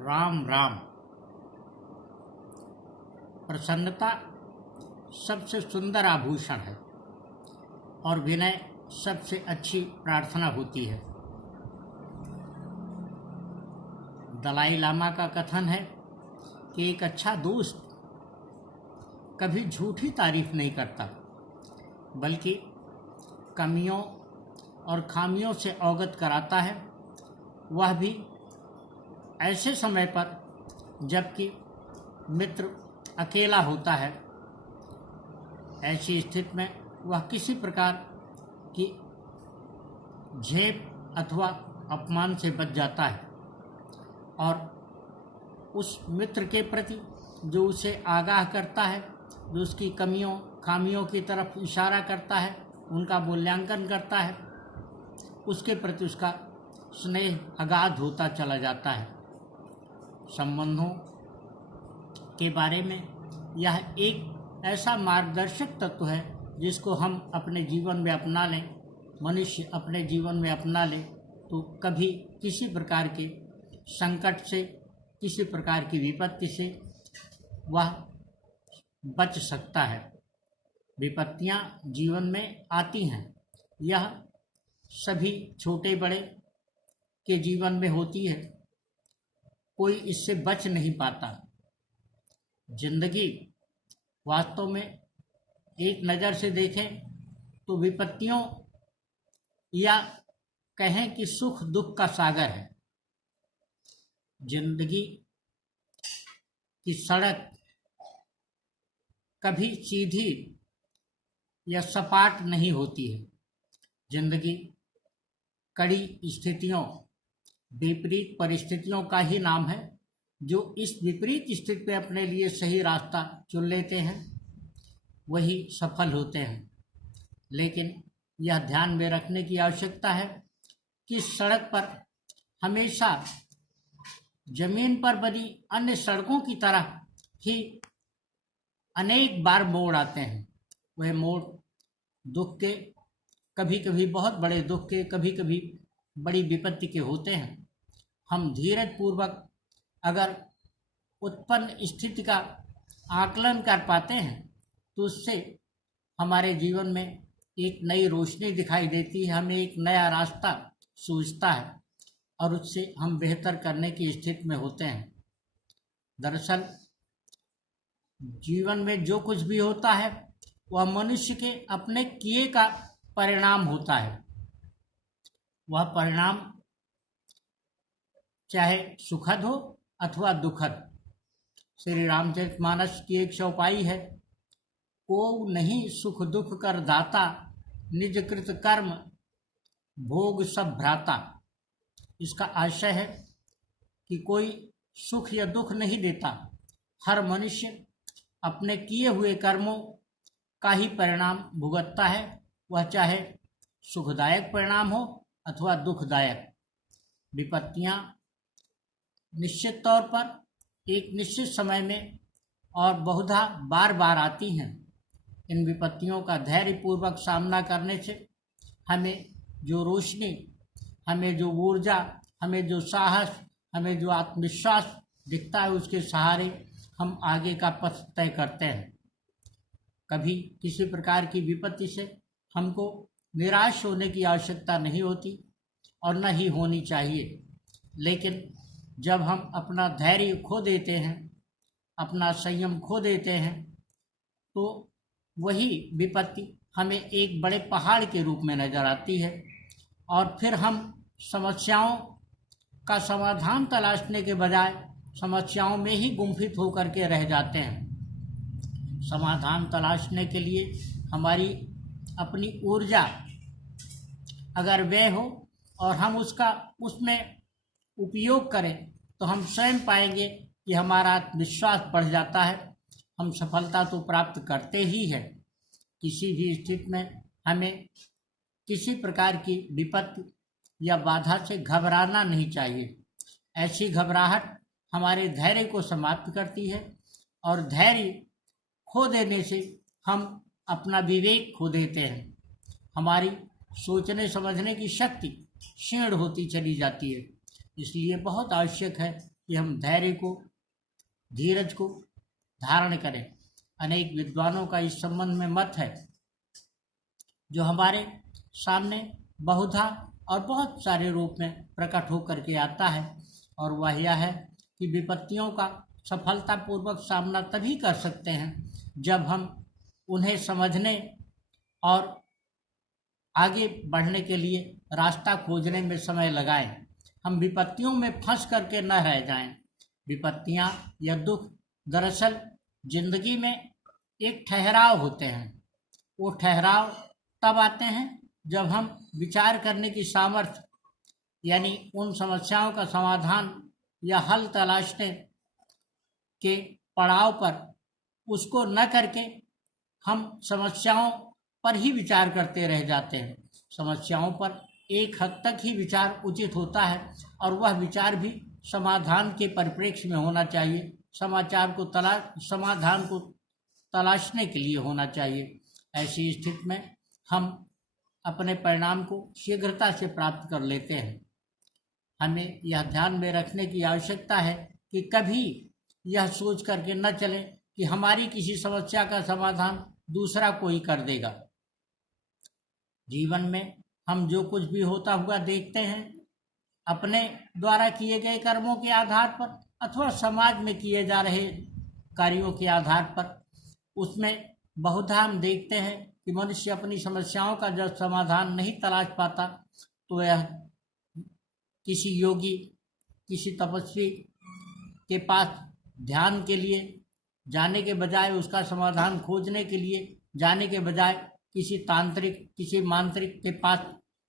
राम राम। प्रसन्नता सबसे सुंदर आभूषण है और विनय सबसे अच्छी प्रार्थना होती है। दलाई लामा का कथन है कि एक अच्छा दोस्त कभी झूठी तारीफ नहीं करता, बल्कि कमियों और खामियों से अवगत कराता है, वह भी ऐसे समय पर जबकि मित्र अकेला होता है। ऐसी स्थिति में वह किसी प्रकार की झेप अथवा अपमान से बच जाता है और उस मित्र के प्रति जो उसे आगाह करता है, जो उसकी कमियों खामियों की तरफ इशारा करता है, उनका मूल्यांकन करता है, उसके प्रति उसका स्नेह अगाध होता चला जाता है। संबंधों के बारे में यह एक ऐसा मार्गदर्शक तत्व है जिसको हम अपने जीवन में अपना लें, मनुष्य अपने जीवन में अपना ले तो कभी किसी प्रकार के संकट से, किसी प्रकार की विपत्ति से वह बच सकता है। विपत्तियां जीवन में आती हैं, यह सभी छोटे बड़े के जीवन में होती है, कोई इससे बच नहीं पाता। जिंदगी वास्तव में एक नज़र से देखें तो विपत्तियों या कहें कि सुख दुख का सागर है। जिंदगी की सड़क कभी सीधी या सपाट नहीं होती है। जिंदगी कड़ी स्थितियों, विपरीत परिस्थितियों का ही नाम है। जो इस विपरीत स्थिति में अपने लिए सही रास्ता चुन लेते हैं वही सफल होते हैं। लेकिन यह ध्यान में रखने की आवश्यकता है कि सड़क पर हमेशा जमीन पर बनी अन्य सड़कों की तरह ही अनेक बार मोड़ आते हैं। वह मोड़ दुख के, कभी कभी बहुत बड़े दुख के, कभी कभी बड़ी विपत्ति के होते हैं। हम धीरज पूर्वक अगर उत्पन्न स्थिति का आकलन कर पाते हैं तो उससे हमारे जीवन में एक नई रोशनी दिखाई देती है, हमें एक नया रास्ता सूझता है और उससे हम बेहतर करने की स्थिति में होते हैं। दरअसल जीवन में जो कुछ भी होता है वह मनुष्य के अपने किए का परिणाम होता है। वह परिणाम चाहे सुखद हो अथवा दुखद। श्री रामचरितमानस की एक चौपाई है, को नहीं सुख दुख कर दाता, निज कृत कर्म भोग सब भ्राता। इसका आशय है कि कोई सुख या दुख नहीं देता, हर मनुष्य अपने किए हुए कर्मों का ही परिणाम भुगतता है, वह चाहे सुखदायक परिणाम हो अथवा दुखदायक। विपत्तियां निश्चित तौर पर एक निश्चित समय में और बहुधा बार बार आती हैं। इन विपत्तियों का धैर्यपूर्वक सामना करने से हमें जो रोशनी, हमें जो ऊर्जा, हमें जो साहस, हमें जो आत्मविश्वास दिखता है, उसके सहारे हम आगे का पथ तय करते हैं। कभी किसी प्रकार की विपत्ति से हमको निराश होने की आवश्यकता नहीं होती और न ही होनी चाहिए। लेकिन जब हम अपना धैर्य खो देते हैं, अपना संयम खो देते हैं, तो वही विपत्ति हमें एक बड़े पहाड़ के रूप में नजर आती है और फिर हम समस्याओं का समाधान तलाशने के बजाय समस्याओं में ही गुम्फित होकर के रह जाते हैं। समाधान तलाशने के लिए हमारी अपनी ऊर्जा अगर व्यय हो और हम उसमें उपयोग करें तो हम स्वयं पाएंगे कि हमारा आत्मविश्वास बढ़ जाता है। हम सफलता तो प्राप्त करते ही है। किसी भी स्थिति में हमें किसी प्रकार की विपत्ति या बाधा से घबराना नहीं चाहिए। ऐसी घबराहट हमारे धैर्य को समाप्त करती है और धैर्य खो देने से हम अपना विवेक खो देते हैं। हमारी सोचने समझने की शक्ति क्षीण होती चली जाती है। इसलिए बहुत आवश्यक है कि हम धैर्य को, धीरज को धारण करें। अनेक विद्वानों का इस संबंध में मत है जो हमारे सामने बहुधा और बहुत सारे रूप में प्रकट होकर के आता है, और वह यह है कि विपत्तियों का सफलतापूर्वक सामना तभी कर सकते हैं जब हम उन्हें समझने और आगे बढ़ने के लिए रास्ता खोजने में समय लगाएं। हम विपत्तियों में फंस करके न रह जाएं। विपत्तियां या दुख दरअसल जिंदगी में एक ठहराव होते हैं। वो ठहराव तब आते हैं जब हम विचार करने की सामर्थ्य, यानी उन समस्याओं का समाधान या हल तलाशने के पड़ाव पर उसको न करके हम समस्याओं पर ही विचार करते रह जाते हैं। समस्याओं पर एक हद तक ही विचार उचित होता है, और वह विचार भी समाधान के परिप्रेक्ष्य में होना चाहिए। समाधान को तलाशने के लिए होना चाहिए। ऐसी स्थिति में हम अपने परिणाम को शीघ्रता से प्राप्त कर लेते हैं। हमें यह ध्यान में रखने की आवश्यकता है कि कभी यह सोच करके न चलें कि हमारी किसी समस्या का समाधान दूसरा कोई कर देगा। जीवन में हम जो कुछ भी होता हुआ देखते हैं, अपने द्वारा किए गए कर्मों के आधार पर अथवा समाज में किए जा रहे कार्यों के आधार पर, उसमें बहुधा हम देखते हैं कि मनुष्य अपनी समस्याओं का जब समाधान नहीं तलाश पाता तो यह किसी योगी, किसी तपस्वी के पास ध्यान के लिए जाने के बजाय, उसका समाधान खोजने के लिए जाने के बजाय किसी तांत्रिक, किसी मांत्रिक के पास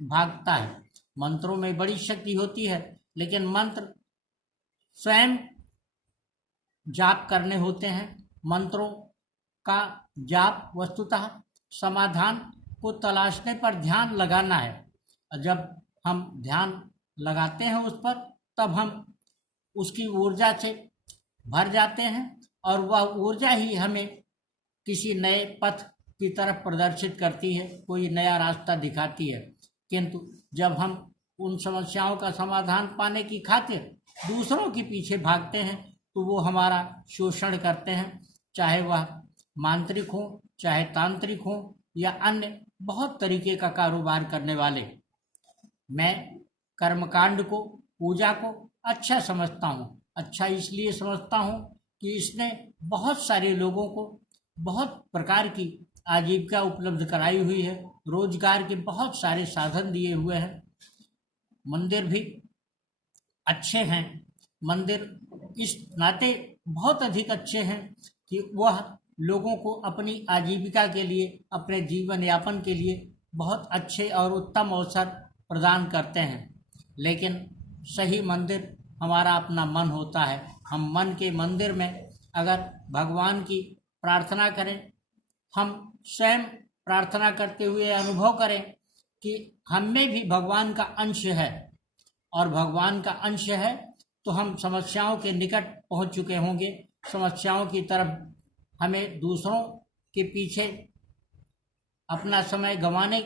भागता है। मंत्रों में बड़ी शक्ति होती है, लेकिन मंत्र स्वयं जाप करने होते हैं। मंत्रों का जाप वस्तुतः समाधान को तलाशने पर ध्यान लगाना है। जब हम ध्यान लगाते हैं उस पर, तब हम उसकी ऊर्जा से भर जाते हैं, और वह ऊर्जा ही हमें किसी नए पथ की तरफ प्रदर्शित करती है, कोई नया रास्ता दिखाती है। किंतु जब हम उन समस्याओं का समाधान पाने की खातिर दूसरों के पीछे भागते हैं तो वो हमारा शोषण करते हैं, चाहे वह मांत्रिक हो, चाहे तांत्रिक हो, या अन्य बहुत तरीके का कारोबार करने वाले। मैं कर्मकांड को, पूजा को अच्छा समझता हूँ। अच्छा इसलिए समझता हूँ कि इसने बहुत सारे लोगों को बहुत प्रकार की आजीविका उपलब्ध कराई हुई है, रोजगार के बहुत सारे साधन दिए हुए हैं। मंदिर भी अच्छे हैं। मंदिर इस नाते बहुत अधिक अच्छे हैं कि वह लोगों को अपनी आजीविका के लिए, अपने जीवन यापन के लिए बहुत अच्छे और उत्तम अवसर प्रदान करते हैं। लेकिन सही मंदिर हमारा अपना मन होता है। हम मन के मंदिर में अगर भगवान की प्रार्थना करें, हम स्वयं प्रार्थना करते हुए अनुभव करें कि हम में भी भगवान का अंश है, और भगवान का अंश है तो हम समस्याओं के निकट पहुंच चुके होंगे। समस्याओं की तरफ हमें दूसरों के पीछे अपना समय गंवाने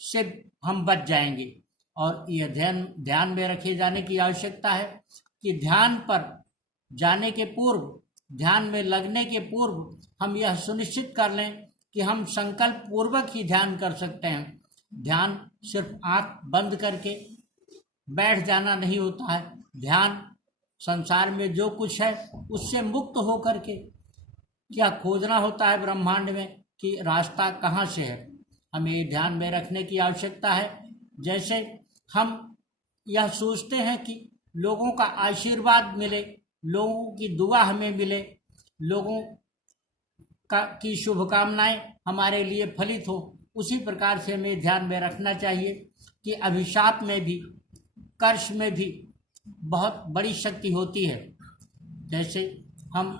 से हम बच जाएंगे। और यह ध्यान में रखे जाने की आवश्यकता है कि ध्यान पर जाने के पूर्व, ध्यान में लगने के पूर्व हम यह सुनिश्चित कर लें कि हम संकल्प पूर्वक ही ध्यान कर सकते हैं। ध्यान सिर्फ आंख बंद करके बैठ जाना नहीं होता है। ध्यान संसार में जो कुछ है उससे मुक्त होकर के क्या खोजना होता है ब्रह्मांड में कि रास्ता कहाँ से है। हमें ध्यान में रखने की आवश्यकता है। जैसे हम यह सोचते हैं कि लोगों का आशीर्वाद मिले, लोगों की दुआ हमें मिले, लोगों की शुभकामनाएं हमारे लिए फलित हो, उसी प्रकार से हमें ध्यान में रखना चाहिए कि अभिशाप में भी, कर्ष में भी बहुत बड़ी शक्ति होती है। जैसे हम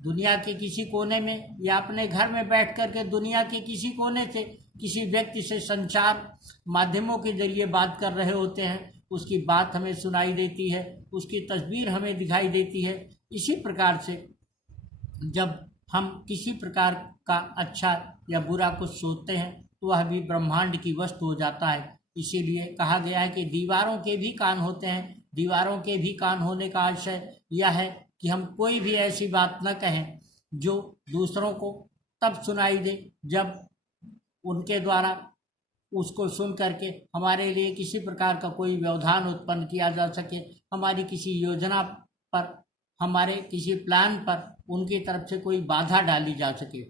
दुनिया के किसी कोने में या अपने घर में बैठ कर के दुनिया के किसी कोने से किसी व्यक्ति से संचार माध्यमों के जरिए बात कर रहे होते हैं, उसकी बात हमें सुनाई देती है, उसकी तस्वीर हमें दिखाई देती है। इसी प्रकार से जब हम किसी प्रकार का अच्छा या बुरा कुछ सोचते हैं तो वह भी ब्रह्मांड की वस्तु हो जाता है। इसीलिए कहा गया है कि दीवारों के भी कान होते हैं, दीवारों के भी कान होने का आशय यह है कि हम कोई भी ऐसी बात न कहें जो दूसरों को तब सुनाई दे जब उनके द्वारा उसको सुन करके हमारे लिए किसी प्रकार का कोई व्यवधान उत्पन्न किया जा सके, हमारी किसी योजना पर, हमारे किसी प्लान पर उनकी तरफ से कोई बाधा डाली जा सके।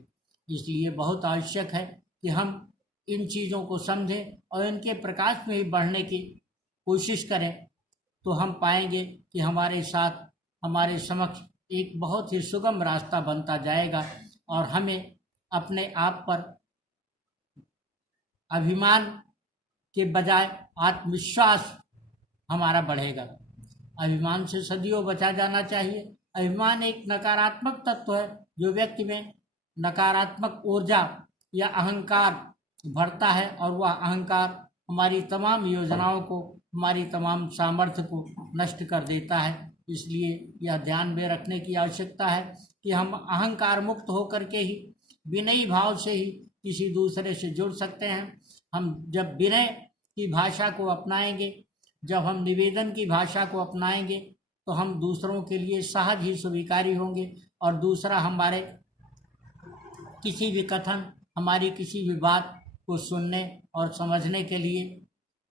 इसलिए बहुत आवश्यक है कि हम इन चीज़ों को समझें और इनके प्रकाश में ही बढ़ने की कोशिश करें, तो हम पाएंगे कि हमारे साथ, हमारे समक्ष एक बहुत ही सुगम रास्ता बनता जाएगा और हमें अपने आप पर अभिमान के बजाय आत्मविश्वास हमारा बढ़ेगा। अभिमान से सदियों बचा जाना चाहिए। अभिमान एक नकारात्मक तत्व है जो व्यक्ति में नकारात्मक ऊर्जा या अहंकार भरता है, और वह अहंकार हमारी तमाम योजनाओं को, हमारी तमाम सामर्थ्य को नष्ट कर देता है। इसलिए यह ध्यान में रखने की आवश्यकता है कि हम अहंकार मुक्त होकर के ही, विनयी भाव से ही किसी दूसरे से जुड़ सकते हैं। हम जब विनय की भाषा को अपनाएंगे, जब हम निवेदन की भाषा को अपनाएंगे, तो हम दूसरों के लिए सहज ही स्वीकारी होंगे और दूसरा हमारे किसी भी कथन, हमारी किसी भी बात को सुनने और समझने के लिए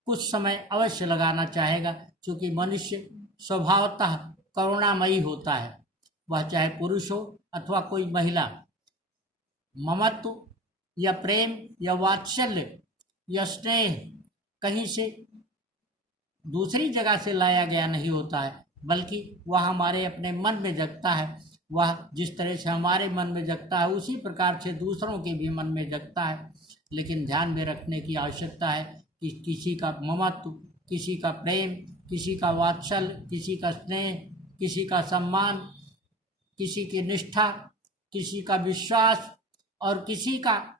कुछ समय अवश्य लगाना चाहेगा, क्योंकि मनुष्य स्वभावतः करुणामयी होता है, वह चाहे पुरुष हो अथवा कोई महिला। ममत्व या प्रेम या वात्सल्य या स्नेह कहीं से दूसरी जगह से लाया गया नहीं होता है, बल्कि वह हमारे अपने मन में जगता है। वह जिस तरह से हमारे मन में जगता है उसी प्रकार से दूसरों के भी मन में जगता है। लेकिन ध्यान में रखने की आवश्यकता है कि किसी का ममत्व, किसी का प्रेम, किसी का वात्सल्य, किसी का स्नेह, किसी का सम्मान, किसी की निष्ठा, किसी का विश्वास और किसी का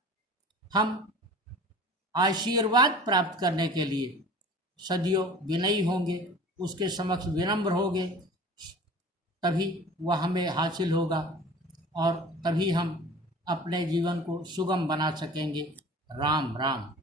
हम आशीर्वाद प्राप्त करने के लिए सदियों विनयी होंगे, उसके समक्ष विनम्र होंगे, तभी वह हमें हासिल होगा और तभी हम अपने जीवन को सुगम बना सकेंगे। राम राम।